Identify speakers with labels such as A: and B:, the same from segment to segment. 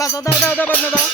A: বাজাও দাও দাও দাও বাজনা দাও।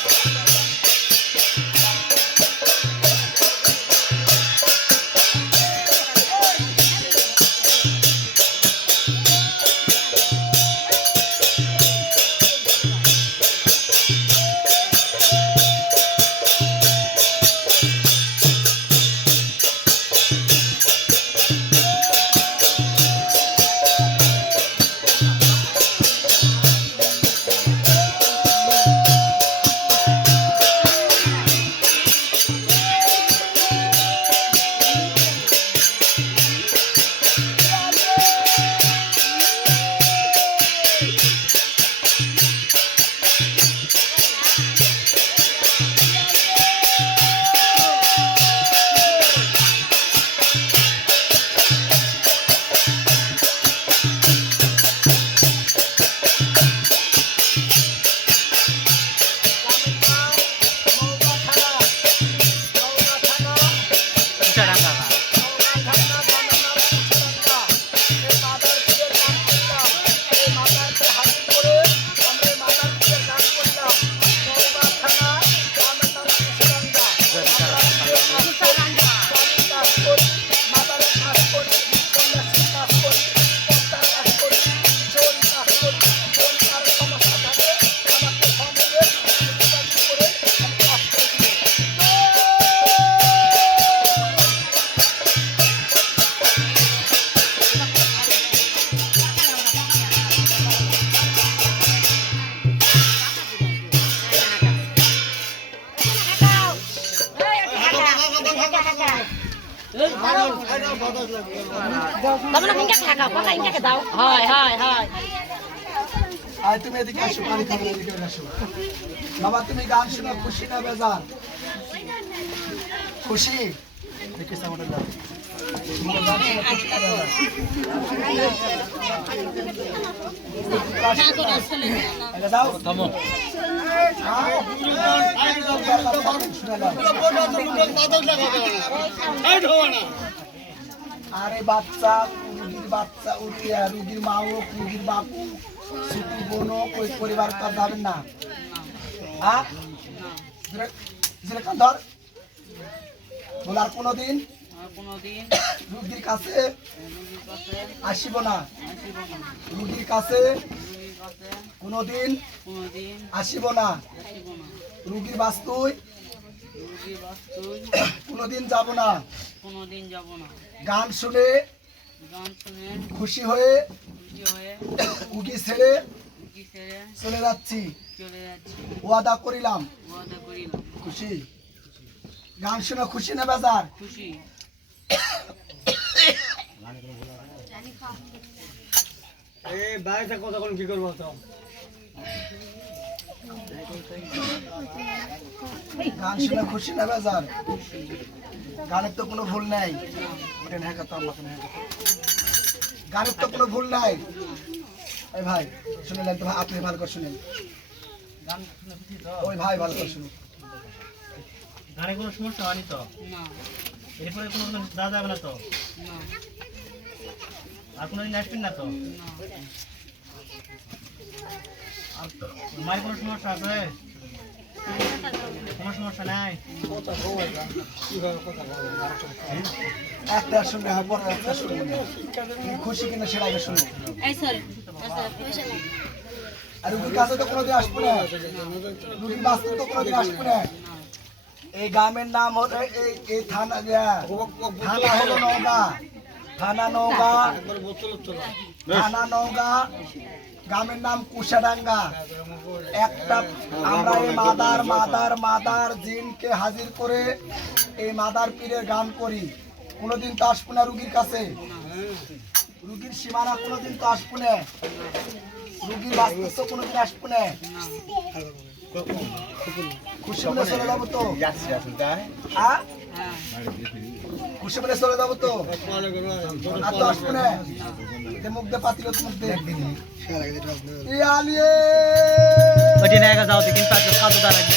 B: তোমরা হিংসা থাকা কথা হিংসাকে দাও। হয় হয় হয়।
C: আর তুমি এদিকে আসো পানি খাবে এদিকে আসো। বাবা তুমি গান শোনা খুশি না বেজার? খুশি? দেখে সামনে দাও। না আরে বাচ্চা রুগীর বাচ্চা রুগীর মা হোক রুগীর বাপু ছুটি বোন হোক ওই পরিবার তার যাবেন না। হ্যাঁ ধর বলে আর কোনোদিন? রুগীর কাছে আসিব না। রুগীর কাছে কোনোদিন আসিব না। রুগীর বাস্তুই কোনোদিন যাব না।
D: কোনোদিন যাব না।
C: গান শুনে
D: গান শুনে
C: খুশি হয়ে
D: খুশি হয়ে
C: উগি ছেড়ে
D: রুগী ছেড়ে
C: চলে যাচ্ছি।
D: চলে যাচ্ছি।
C: ওয়াদা করিলাম।
D: ওয়াদা করিলাম।
C: খুশি? গান শুনে খুশি না বেজার?
D: খুশি।
C: গান শুনে খুশি না বেজার? গানের তো কোনো ভুল নাই। ওটা হ্যাঁ আমাকে হ্যাঁ গানের তো কোনো ভুল নাই। এই ভাই শুনে লাগতো ভাই আপনি ভালো করে শুনেন। ওই ভাই ভালো করে শুনুন।
E: গানে কোনো সমস্যা হয়নি তো? এরপরে কোনো কোনো যাবে না তো?
D: না।
E: আর কোনোদিন আসবেন না তো?
D: না
E: আর তো মায়ের কোনো সমস্যা আছে? কোনো সমস্যা নাই?
C: একটা শুনবে পরে একটা শুনবে তুমি খুশি কিনা সেটা আগে শুনো।
B: এই
C: আর রুগীর কাছে তো কোনোদিন আসব না। রুগীর বাস্তব তো কোনোদিন আসব না। এই গ্রামের নাম হলো এই এই থানা থানা হলো নওগাঁ। থানা নওগাঁ। থানা নওগাঁ গ্রামের নাম কুশাডাঙ্গা। একটা আমরা এই মাদার মাদার মাদার জিনকে হাজির করে এই মাদার পীরের গান করি। কোনোদিন তো আসব না রুগীর কাছে। রুগীর সীমানা কোনোদিন তো আসব না। রুগীর বাস্তব তো কোনোদিন আসব না। খুশি মনে চলে যাব তো। খুশি মনে চলে যাব তো। আর তো আসব না মুখ দিয়ে পাতিল, মুখ দিয়ে। ই আলিয়ে।
A: ওইটি না যাও দেখিন পাঁচ কাজ দাঁড়াবে